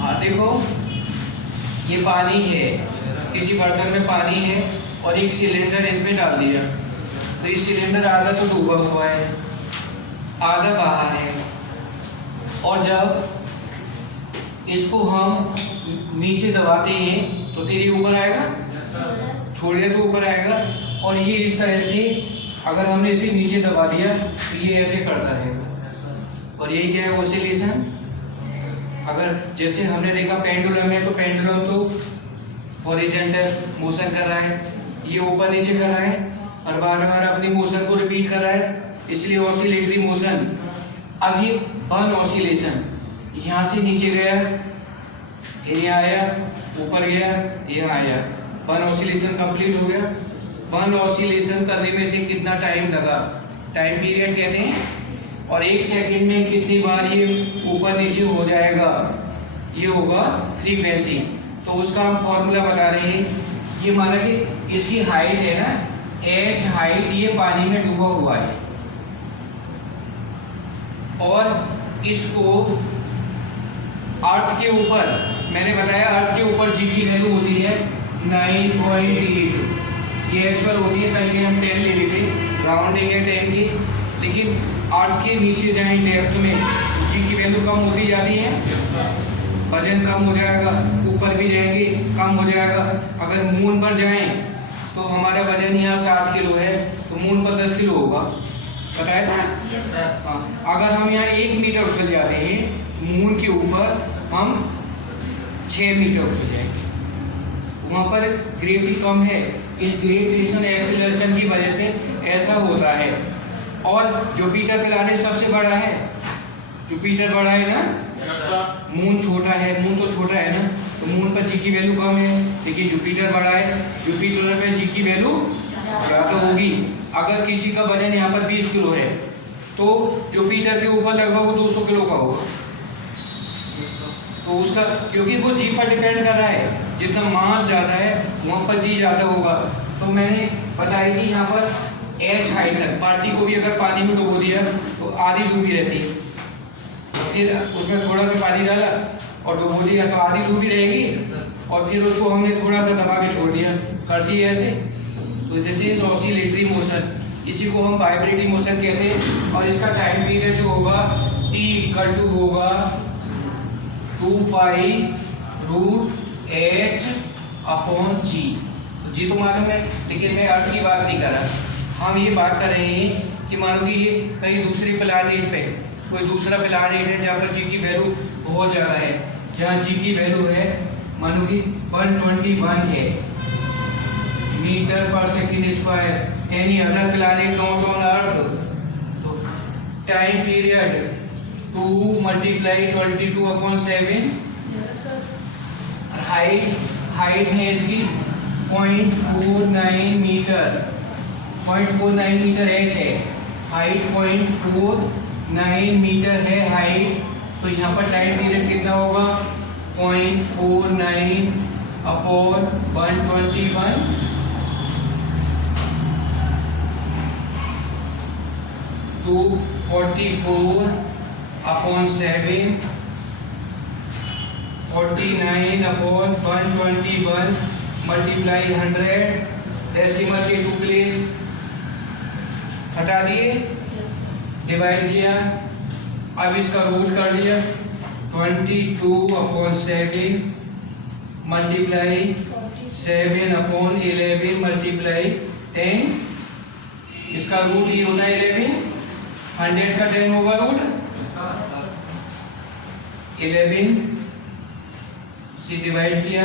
हाँ देखो, ये पानी है, किसी बर्तन में पानी है और एक सिलेंडर इसमें डाल दिया, तो ये सिलेंडर आधा तो डूबा हुआ है, आधा बाहर है। और जब इसको हम नीचे दबाते हैं तो तेरी ऊपर आएगा, छोड़ दिया तो ऊपर आएगा। और ये इस तरह से अगर हमने इसे नीचे दबा दिया तो ये ऐसे करता रहेगा। और यही क्या है, ऑसिलेशन। अगर जैसे हमने देखा पेंडुलम है, तो पेंडुलम तो हॉरिजॉन्टल मोशन कर रहा है, ये ऊपर नीचे कर रहा है और बार बार अपनी मोशन को रिपीट कर रहा है, इसलिए ऑसिलेटरी मोशन। अब ये वन ऑसिलेशन, यहाँ से नीचे गया, यहाँ आया, ऊपर गया, यहाँ आया, वन ऑसिलेशन कंप्लीट हो गया। वन ऑसिलेशन करने में से कितना टाइम लगा, टाइम पीरियड कहते हैं। और एक सेकंड में कितनी बार ये ऊपर नीचे हो जाएगा, ये होगा फ्रीक्वेंसी। तो उसका हम फॉर्मूला बता रहे हैं। ये माना कि इसकी हाइट है ना, h हाइट, ये पानी में डूबा हुआ है और इसको अर्थ के ऊपर, मैंने बताया अर्थ के ऊपर जी की वैल्यू होती है 9.8, ये एक्चुअल होती है, पहले हम 10 ले लेते, राउंडिंग है 10 की। लेकिन अर्थ के नीचे जाए डेप्थ में जी की वैल्यू कम होती जाती है, वजन कम हो जाएगा, ऊपर भी जाएंगे कम हो जाएगा। अगर मून पर जाएं तो हमारा वजन यहाँ 60 किलो है, तो मून पर 10 किलो होगा, बताया था। हाँ, अगर हम यहाँ 1 मीटर उछल जाते हैं मून के ऊपर, हम 6 मीटर उछल जाएंगे। वहाँ पर ग्रेविटी कम है, इस ग्रेविटेशन एक्सेलरेशन की वजह से ऐसा होता है। और जुपिटर प्लैनेट सबसे बड़ा है, जुपिटर बड़ा है ना, मून छोटा है, मून तो छोटा है ना, तो मून पर जी की वैल्यू कम है, लेकिन जुपिटर बड़ा है, जुपिटर पे जी की वैल्यू ज़्यादा होगी। अगर किसी का वजन यहाँ पर 20 किलो है तो जुपिटर के ऊपर लगभग 200 किलो का होगा। तो उसका, क्योंकि वो जी पर डिपेंड कर रहा है, जितना मास ज़्यादा है वहाँ पर जी ज़्यादा होगा। तो मैंने बताया कि यहाँ पर h हाइट तक पार्टी को भी अगर पानी में डुबो दिया तो आधी डूबी रहती है, फिर उसमें थोड़ा सा पानी डाला और डुबो दिया तो आधी डूबी रहेगी, और फिर उसको हमने थोड़ा सा दबा के छोड़ दिया, करती है ऐसे। तो दिस इज ऑसिलेटरी मोशन, इसी को हम वाइब्रेटिंग मोशन कहते हैं। और इसका टाइम पीरियड जो होगा t इक्वल टू होगा 2 pi root h upon g। तो जी तो मालूम है, लेकिन मैं अर्थ की बात नहीं कर रहा, हम ये बात कर रहे हैं कि मानो कि ये कहीं दूसरे प्लैनेट पे, कोई दूसरा प्लैनेट है जहाँ पर जी की वैल्यू बहुत ज़्यादा है, जहाँ जी की वैल्यू है मानो कि 121 है मीटर पर second square, any other planet not on earth. तो टाइम पीरियड 2 × 22/7, हाइट है इसकी 0.49 मीटर, 0.49 मीटर h है, हाइट 0.49 मीटर है हाइट। तो यहाँ पर टाइम पीरियड कितना होगा, 0.49 अपॉन 121, तो 44/7, 49 अपॉन 121 मल्टीप्लाई 100, डेसिमल के 2 प्लेस हटा दिए, डिवाइड किया, अब इसका रूट कर दिया, 22/7 मल्टीप्लाई 7/11 मल्टीप्लाई 10, इसका रूट ही होता है 11, 100 का 10 होगा रूट 11 से डिवाइड किया,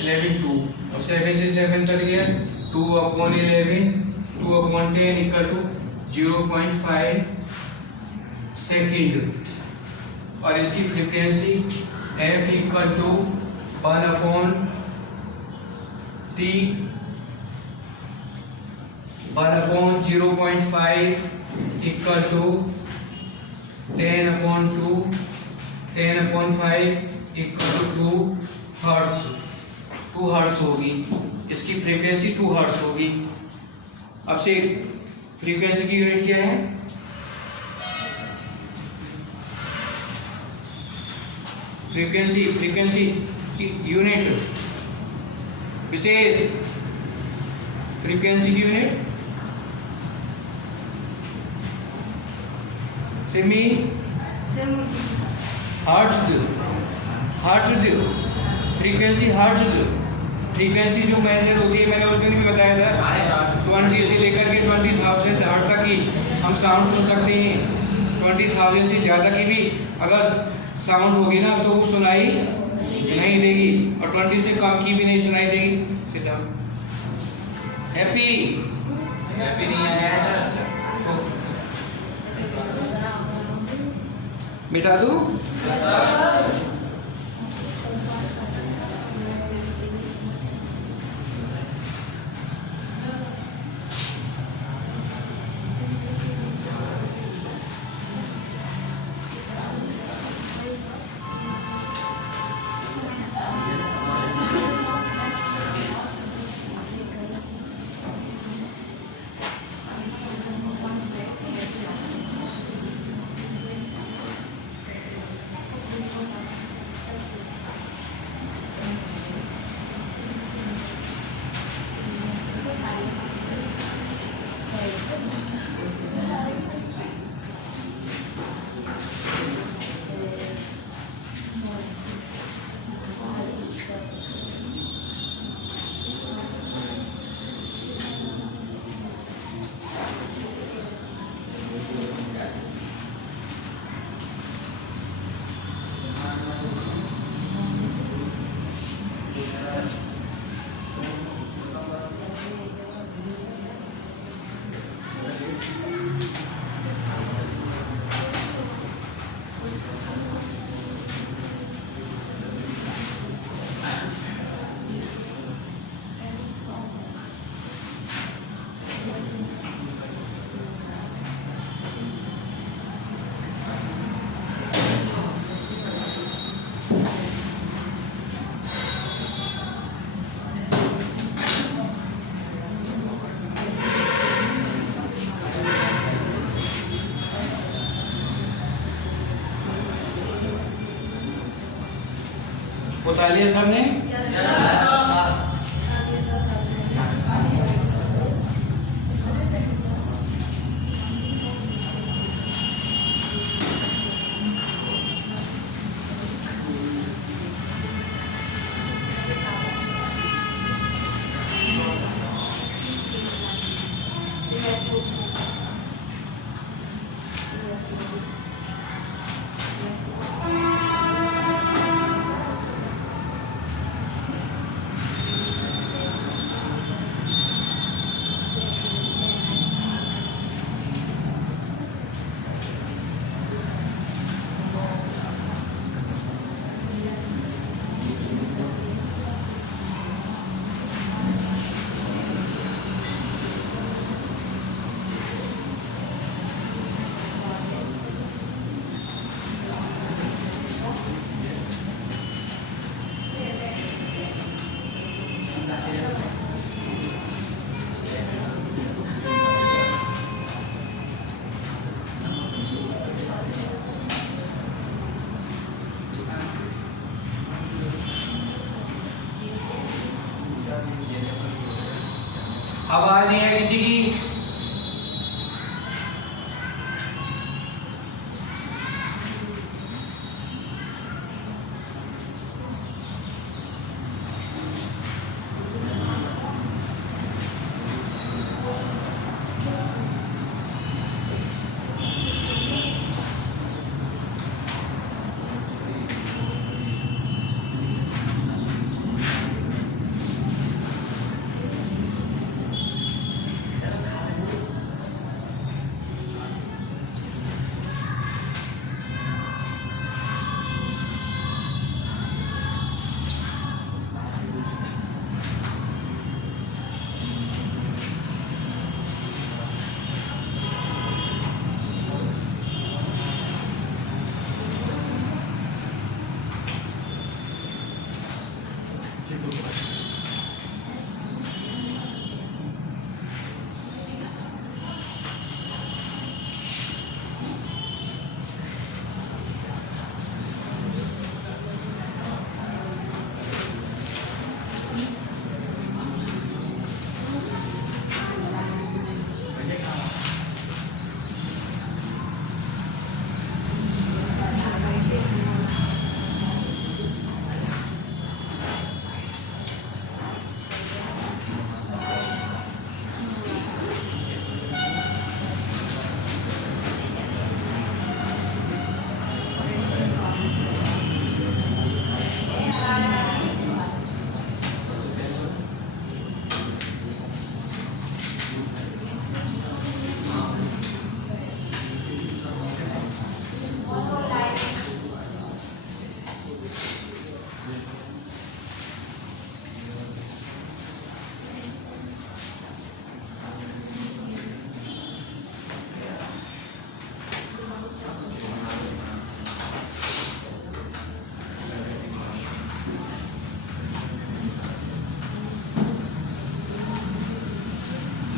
11 2, और 7 से 7 कट गया, 2/11, 2/10 इक्वल टू 0.5 सेकेंड। और इसकी frequency f equal to 1/t 1/0.5 equal to 10/2, 10/5 equal to 2 hertz, 2 hertz होगी इसकी फ्रीक्वेंसी, 2 हर्ट्ज होगी। अब से फ्रीक्वेंसी की यूनिट क्या है, फ्रीक्वेंसी यूनिट, विशेष फ्रीक्वेंसी की unit semi hertz frequency hertz. Frequency जो मेजर होती है, मैंने उस दिन भी बताया था 20 से लेकर के 20,000 हर्ट्ज तक की हम साउंड सुन सकते हैं। 20,000 से ज़्यादा की भी अगर साउंड होगी ना तो वो सुनाई नहीं देगी, और 20 से कम की भी नहीं सुनाई देगी। Sit down. हैप्पी नहीं आया, मिटा दूं? बता लिया सबने? आवाज नहीं है किसी की?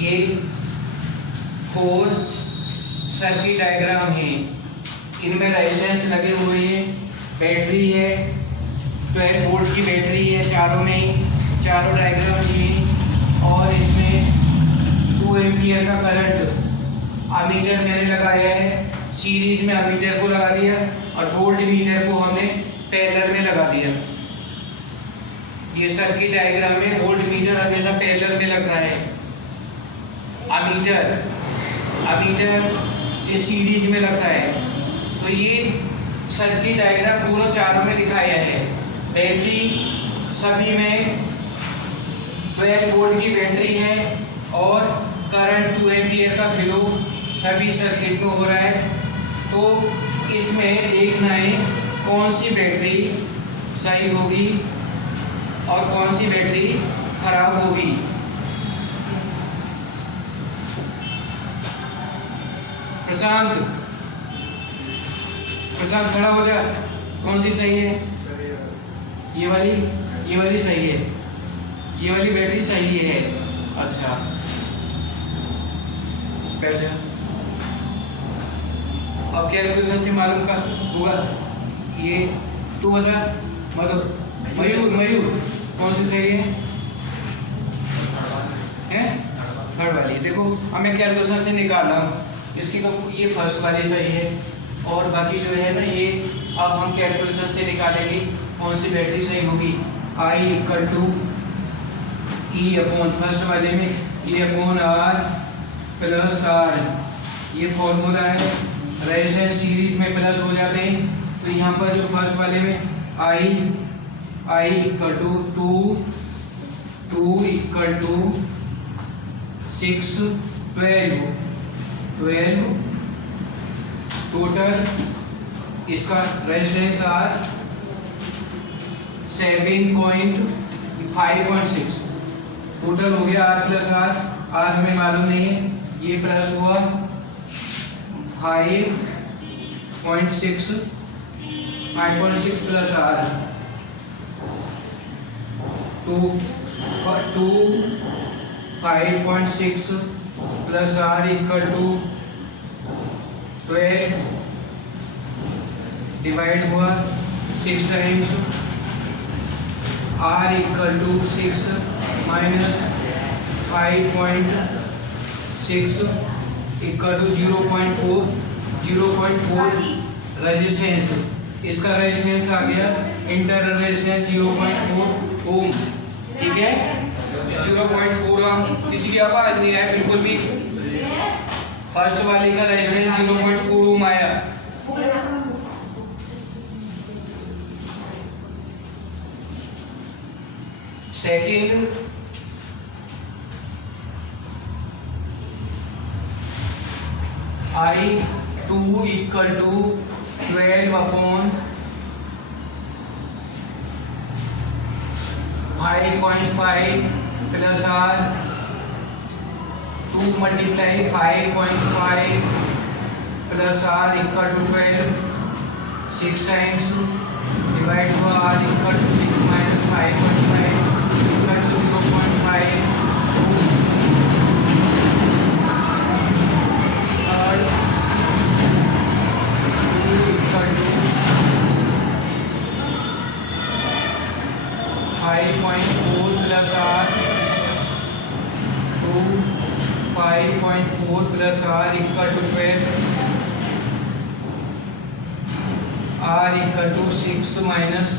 ये 4 सर्किट डायग्राम है, इनमें रेजिस्टेंस लगे हुए हैं, बैटरी है, 12 वोल्ट की बैटरी है, चारों में ही चारों डायग्राम ये, और इसमें 2 एम्पियर का करंट अमीटर मैंने लगाया है, सीरीज में अमीटर को लगा दिया और वोल्ट मीटर को हमने पैरेलल में लगा दिया। ये सर्किट डायग्राम में वोल्ट मीटर हमेशा पैरेलल में लगता है, अमीटर ये सीरीज में लगता है। तो ये सर्किट डायग्राम पूरा चारों में दिखाया है। बैटरी सभी में 12 वोल्ट की बैटरी है और करंट 2 एम्पियर का फ्लो सभी सर्किट में हो रहा है। तो इसमें देखना है कौन सी बैटरी सही होगी और कौन सी बैटरी खराब होगी। प्रशांत खड़ा हो जा, कौन सी सही है? ये वाली सही है, ये वाली बैटरी सही है। अच्छा बैठ जा। अब कैलकुलेशन से मालूम कर होगा। ये तू बता मयूर कौन सी सही है? थर्ड वाली। देखो हमें कैलकुलेशन से निकालना इसकी, तो ये फर्स्ट वाली सही है और बाकी जो है ना ये अब हम कैलकुलेशन से निकालेंगे कौन सी बैटरी सही होगी। I equal to E upon first वाले में E upon R plus R, ये फॉर्मूला है। रेजिस्टेंस सीरीज में प्लस हो जाते हैं, तो यहाँ पर जो फर्स्ट वाले में I equal to 2 equal to 6 12 total इसका रेजिस्टेंस R 5.6 टोटल हो गया। R प्लस R हमें मालूम नहीं है, ये प्लस हुआ 5.6 plus R 5.6 plus R equal to 12 divide हुआ 6 times R equal to 6 minus 5.6 equal to 0.4 resistance. इसका रेजिस्टेंस आ गया इंटरनल रेजिस्टेंस 0.4 ओम, ठीक है 0.4 ओम। किसी की आवाज नहीं आया बिल्कुल भी। फर्स्ट वाली का रेजिस्टेंस 0.4 ओम आया। Second I2 equal to 12 upon 5.5 plus R 2 multiply 5.5 plus R equal to 12 6 times divide हुआ R equal to 6 minus 5.5 equal to 0.5 और 2 equal to 5.4 plus R 5.4 plus R equal to 12 R equal to 6 minus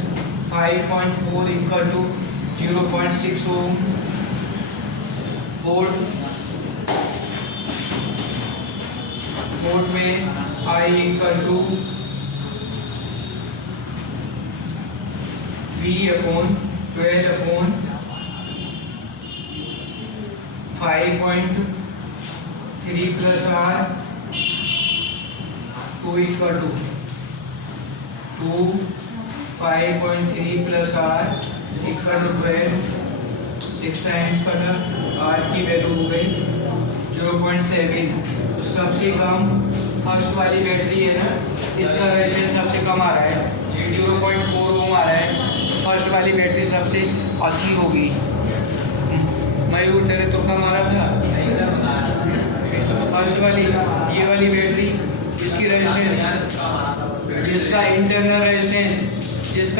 5.4 equal to 0.6 ohm volt में I equal to V upon 12 upon 5.3 plus R 2 equal to 5.3 plus R equal to 12 6 times का था। R की value हो गई 0.7। तो सबसे come first वाली battery है ना, इसका रेजिस्टेंस सबसे कम आ रहा है, 0.4 ओम आ रहा है। फर्स्ट वाली बैटरी सबसे अच्छी होगी। मयूर तेरे तो कम आ रहा था। फर्स्ट वाली ये वाली बैटरी, इसकी रेजिस्टेंस, जिसका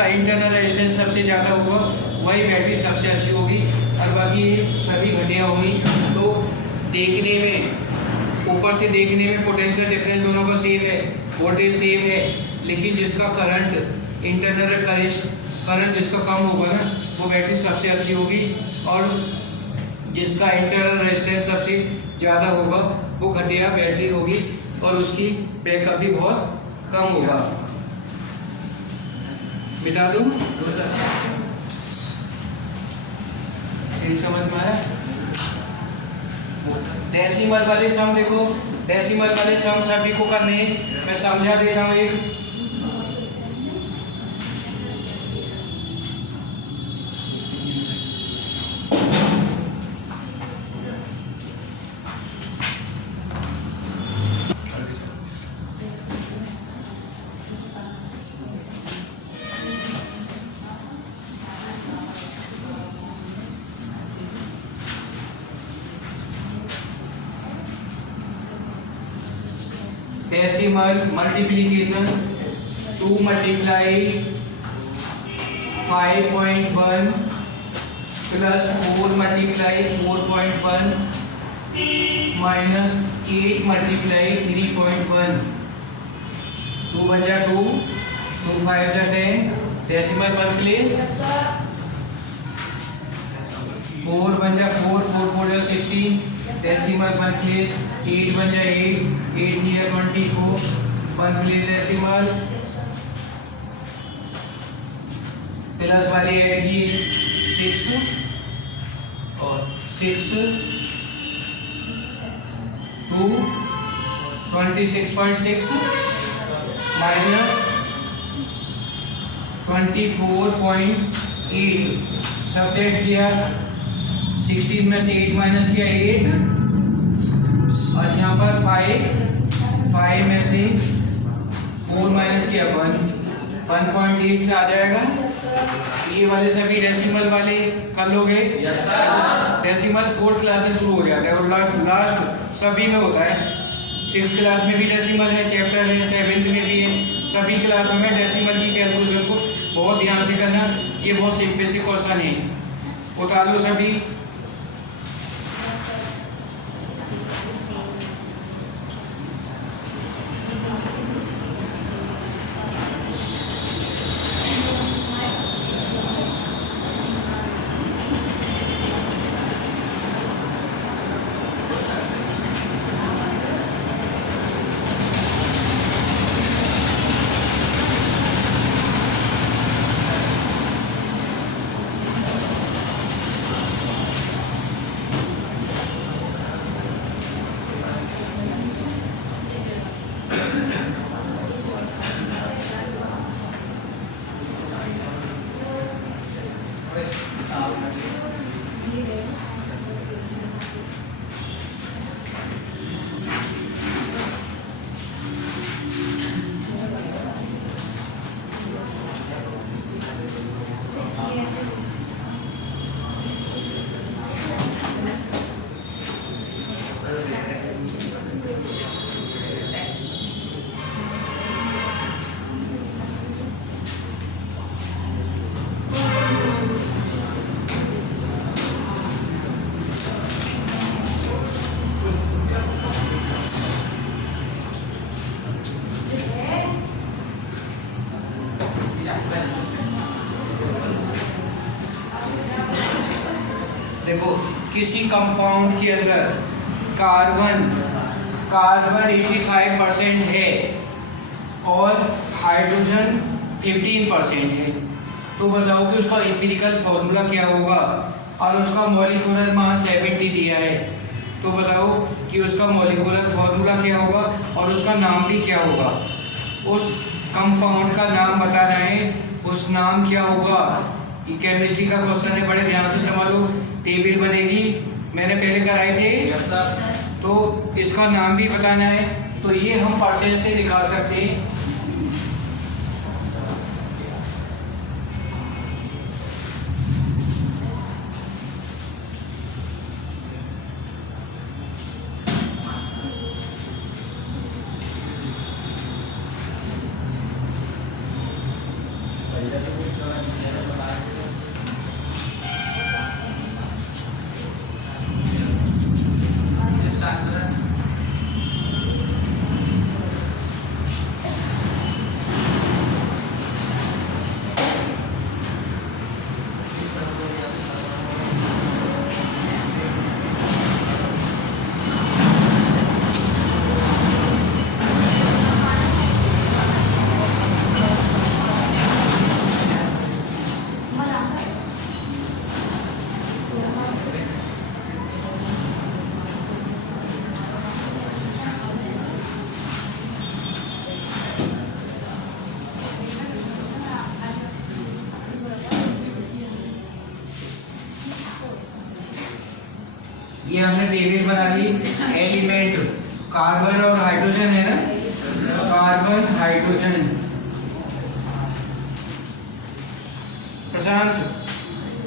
इंटरनल रेजिस्टेंस सबसे ज़्यादा होगा वही बैटरी सबसे अच्छी होगी, और बाकी सभी घटिया होगी। तो देखने में, ऊपर से देखने में पोटेंशियल डिफरेंस दोनों का सेम है, वोल्टेज सेम है, लेकिन जिसका करंट, इंटरनल करंट जिसका कम होगा ना वो बैटरी सबसे अच्छी होगी, और जिसका इंटरनल रेजिस्टेंस सबसे ज़्यादा होगा वो घटिया बैटरी होगी, और उसकी बैकअप भी बहुत कम होगा। मिटा दूँ? यही समझ में आया? डेसिमल वाले सम देखो, डेसिमल वाले सम सभी को करने हैं, मैं समझा दे रहा हूँ एक। Decimal multiplication 2 multiply 5.1 plus 4 multiply 4.1 minus 8 multiply 3.1। 2 बन जा 2, 2 5 जा 10, डेसिमल 1 प्लेस, 4 बन जा 4, 4 4 जा 16, डेसिमल 1 प्लेस, 8 बन जा 8, 8 here 24, 1 प्लेस डेसिमल, प्लस वाली ऐड की 6 और 6 2 26.6 माइनस 24.8, सब्ट्रैक्ट किया, 16 में से 8 माइनस किया 8, और यहाँ पर 5 में से 4 माइनस किया 1.8 आ जाएगा। ये वाले सभी डेसिमल वाले कर लोगे। डेसिमल 4th क्लास से शुरू हो जाता है और लास्ट सभी में होता है। 6th क्लास में भी डेसिमल है, चैप्टर है, 7th में भी है, सभी क्लासों में डेसिमल की कैलकुलेशन को बहुत ध्यान से करना। ये बहुत सिंपल से क्वेश्चन है, उतार लो सभी। देखो किसी कंपाउंड के अंदर कार्बन 85% है और हाइड्रोजन 15% है, तो बताओ कि उसका एम्पिरिकल फॉर्मूला क्या होगा। और उसका मॉलिक्यूलर मास 70 दिया है, तो बताओ कि उसका मॉलिक्यूलर फॉर्मूला क्या होगा और उसका नाम भी क्या होगा। उस कंपाउंड का नाम बता रहे हैं, उस नाम क्या होगा। ये केमिस्ट्री का क्वेश्चन है, बड़े ध्यान से समझ लो। टेबल बनेगी, मैंने पहले कराए थे, तो इसका नाम भी बताना है। तो ये हम परसेंट से निकाल सकते हैं। ये हमने टेबल बना ली। एलिमेंट कार्बन और हाइड्रोजन है ना, कार्बन हाइड्रोजन। प्रशांत,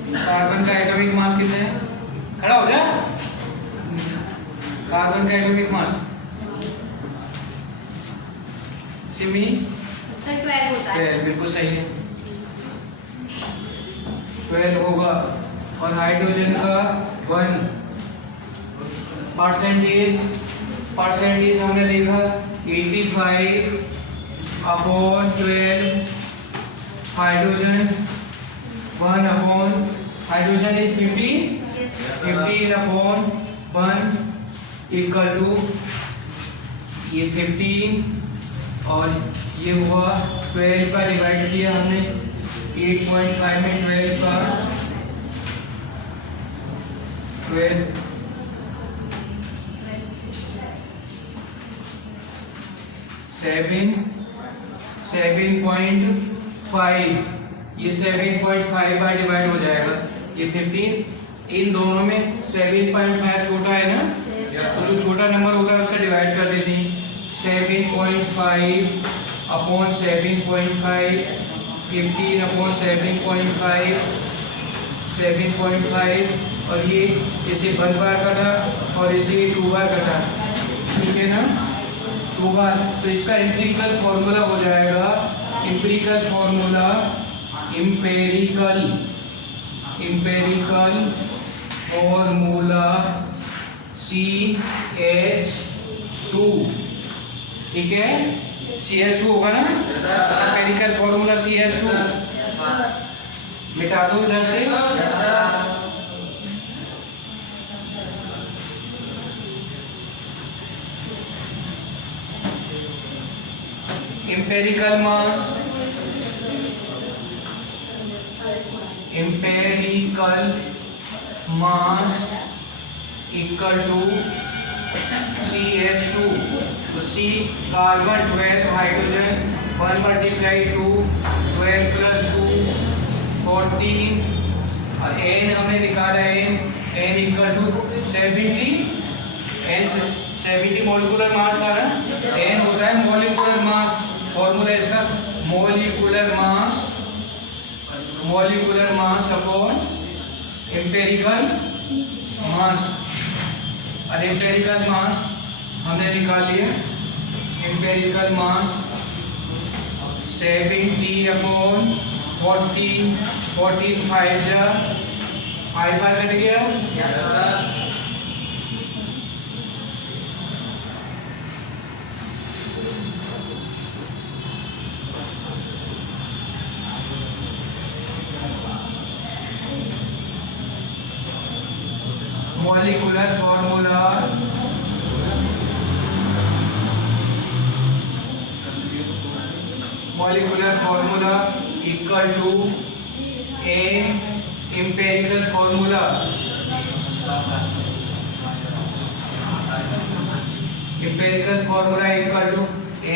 कार्बन का एटॉमिक मास कितना है? खड़ा हो जा। कार्बन का एटॉमिक मास सिमी सर 12 होता है। 12, बिल्कुल सही है, 12 होगा। और हाइड्रोजन का 1। परसेंटेज हमने देखा 85/12। Hydrogen 1/, hydrogen is 15/1 equal to ये 15 और ये हुआ 12 का डिवाइड किया हमने 8.5 में 12 का 12 7.5, ये 7.5 बाय डिवाइड हो जाएगा। ये 15, इन दोनों में 7.5 छोटा है ना, तो जो छोटा नंबर होता है उसका डिवाइड कर देते हैं। 7.5/7.5, 15/7.5, 7.5, और ये इसे 1 बार का था और इसे 2 बार का था, ठीक है ना, 2 बार। तो इसका एम्पिरिकल फॉर्मूला हो जाएगा, empirical formula, empirical formula CH2, ठीक है, CH2 होगा ना, एम्पिरिकल फॉर्मूला CH2। मिटा दो इधर से। empirical mass equal to CH2, तो C कार्बन 12, हाइड्रोजन 1 × 2, 12 + 2 14, और N हमने निकाला, N equal to 70, N 70 molecular mass था ना, N होता है मोलिकुलर मास, फॉर्मूला इसका molecular mass upon empirical mass. और एम्पिरिकल मास हमने निकाल लिया, एम्पिरिकल मास 70/14, 14 5 जा 5 बार कट गया, molecular formula equal to a empirical formula equal to a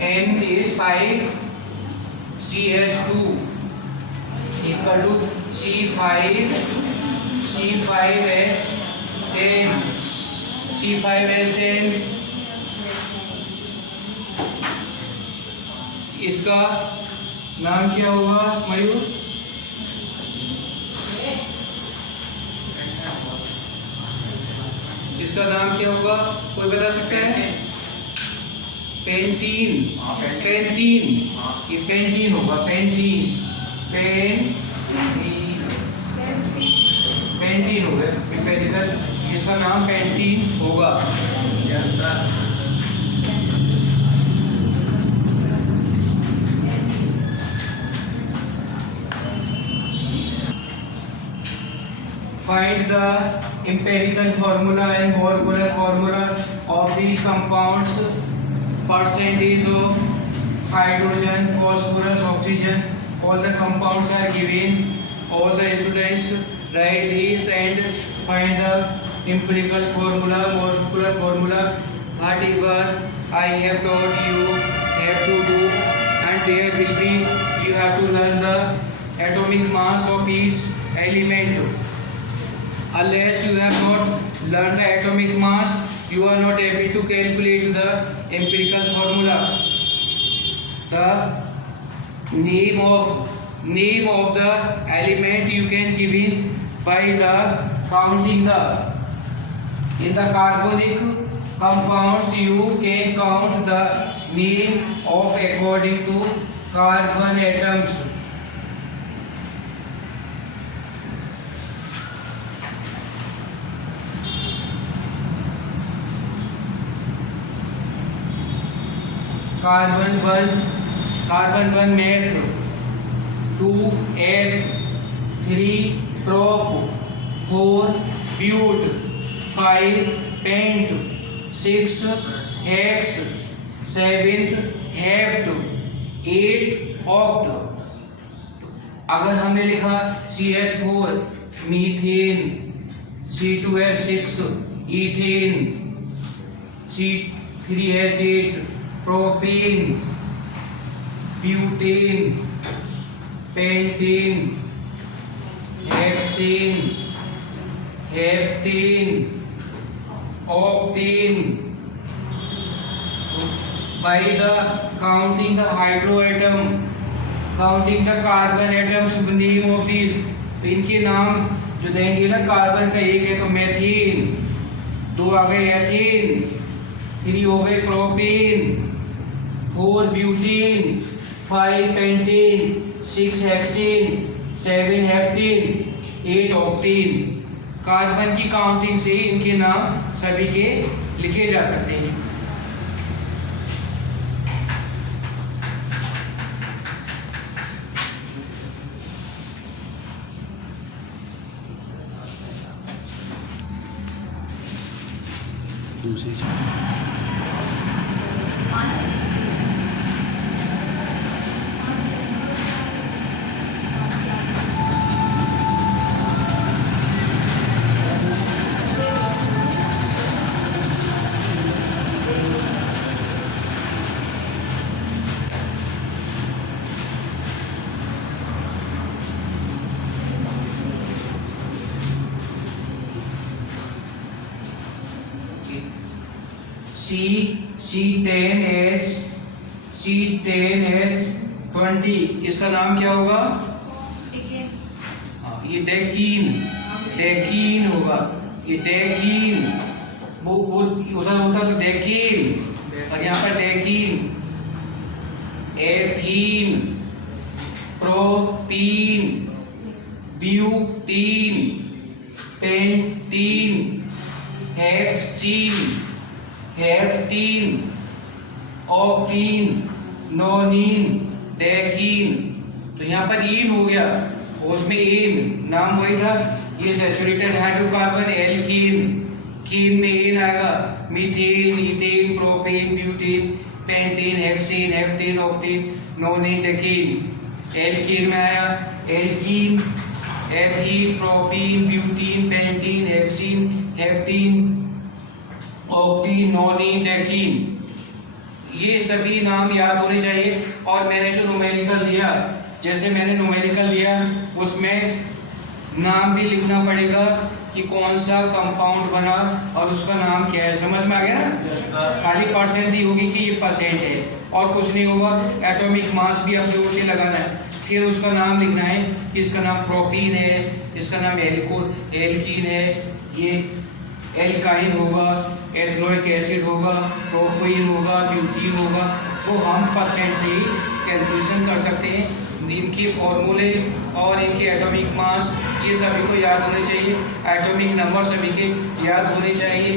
n is 5 CH2 equal to C5H10 इसका नाम क्या होगा मयूर? इसका नाम क्या होगा, कोई बता सकते हैं? पेंटीन, ये पेंटीन होगा, पेंटीन। इसका नाम पेंटीन होगा। Yes sir. Find the empirical formula and molecular formula of these compounds. Percentage of hydrogen, phosphorus, oxygen. All the compounds are given. All the students write this and find the empirical formula, molecular formula. Whatever I have taught you have to do, and there will be you have to learn the atomic mass of each element. Unless you have not learned the atomic mass, you are not able to calculate the empirical formula. The name of the element you can give in by the counting the in the carbonic compounds. You can count the name of according to carbon atoms. Carbon 1 meth, 2 eth, 3 prop, 4 bute, 5 pent, 6 hex, 7 hept, 8 oct. अगर हमने लिखा CH4 methane, C2H6 ethane, C3H8 propane, butane, pentane, hexane, heptane, octane. By the counting the hydroatom, counting the carbon atoms, name of these. तो इनके नाम जो देंगे ना, carbon का एक है तो मेथेन, 2 आ गए एथेन, 3 हो गए propane, 4 butane, 5 pentane, 6 hexane, 7 heptane, 8 octane. Carbon की काउंटिंग से इनके नाम सभी के लिखे जा सकते हैं. दूसरी C10H20, इसका नाम क्या होगा? हाँ, ये डेकीन होगा. ये डेकीन, वो उधर होता तो डेकीन, और यहाँ पर decene. Ethene, propene, butene, pentene, hexene, heptene, octene, nonene, decene. तो यहाँ पर ईन हो गया, उसमें ईन नाम वही था. ये सैचुरेटेड हाइड्रोकार्बन एल्कीन, कीन में ईन आएगा. Methane, ethane, propane, butane, pentene, hexene, heptane, octene, nonene, decene. Alkene में आया alkene, ethene, propene, butene, pentene, hexene, heptene, octene, nonene, decene. ये सभी नाम याद होने चाहिए. और मैंने जो न्यूमेरिकल दिया, जैसे मैंने न्यूमेरिकल दिया, उसमें नाम भी लिखना पड़ेगा कि कौन सा कंपाउंड बना और उसका नाम क्या है. समझ में आ गया ना? खाली परसेंट दी होगी कि ये परसेंट है और कुछ नहीं होगा. एटॉमिक मास भी अपने ओर से लगाना है. फिर उसका नाम लिखना है कि इसका नाम प्रोपीन है, इसका नाम एल्कीन है, ये एल्काइन होगा, एथनोइक एसिड होगा, प्रोपीन होगा, ब्यूटीन होगा. वो हम परसेंट से ही कैलकुलेशन कर सकते हैं। इनके फॉर्मूले और इनके एटॉमिक मास ये सभी को याद होने चाहिए, एटॉमिक नंबर सभी के याद होने चाहिए।